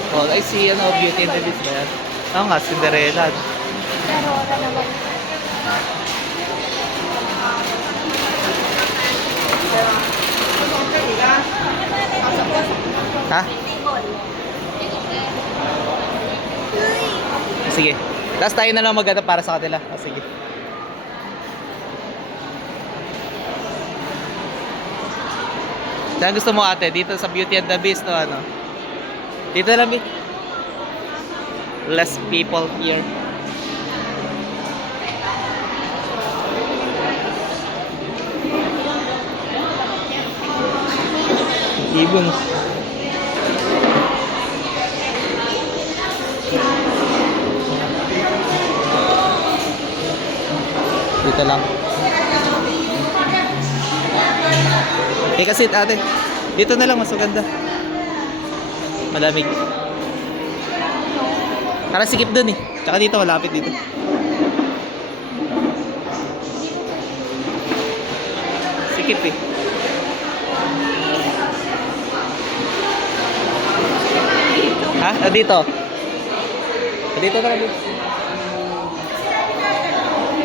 waterfall. Ay, si ano, Beauty and the Beast ba yan? Oo nga, Cinderella. Pero wala naman. Ha? Sige. Last tayo na lang maganda para sa kanila. Sige. Saan gusto mo ate? Dito sa Beauty and the Beast o ano? Dito lang. Less people here. Ibon. Dito lang. Eh kasi ate, dito na lang mas maganda. Malamig. Para sikip dun eh. Tsaka dito, malapit dito. Sikip eh. Ha? Ah, dito. Dito na lang dito.